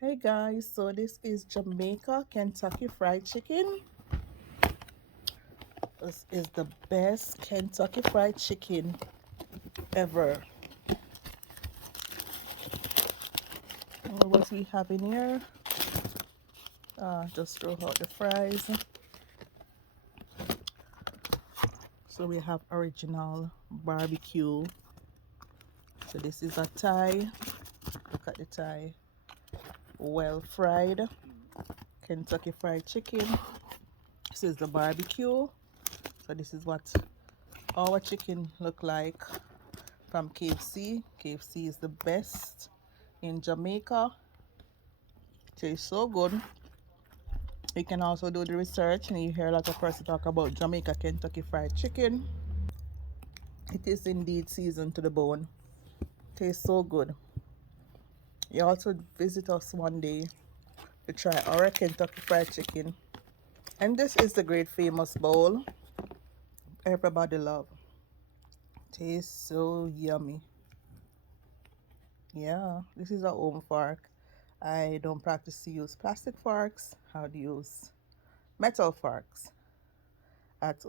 Hey guys, so this is Jamaica Kentucky Fried Chicken. This is the best Kentucky Fried Chicken ever. What we have in here, just throw out the fries. So we have original barbecue. So this is a thigh. Look at the thigh. Well fried Kentucky Fried Chicken. This is the barbecue. So this is what our chicken look like from KFC. KFC is the best in Jamaica. Tastes so good. You can also do the research and you hear a lot of person talk about Jamaica Kentucky Fried Chicken. It is indeed seasoned to the bone. Tastes so good. You also visit us one day to try our Kentucky Fried Chicken. And this is the great famous bowl everybody love. Tastes so yummy. Yeah, this is a home fork. I don't practice to use plastic forks. I would use metal forks at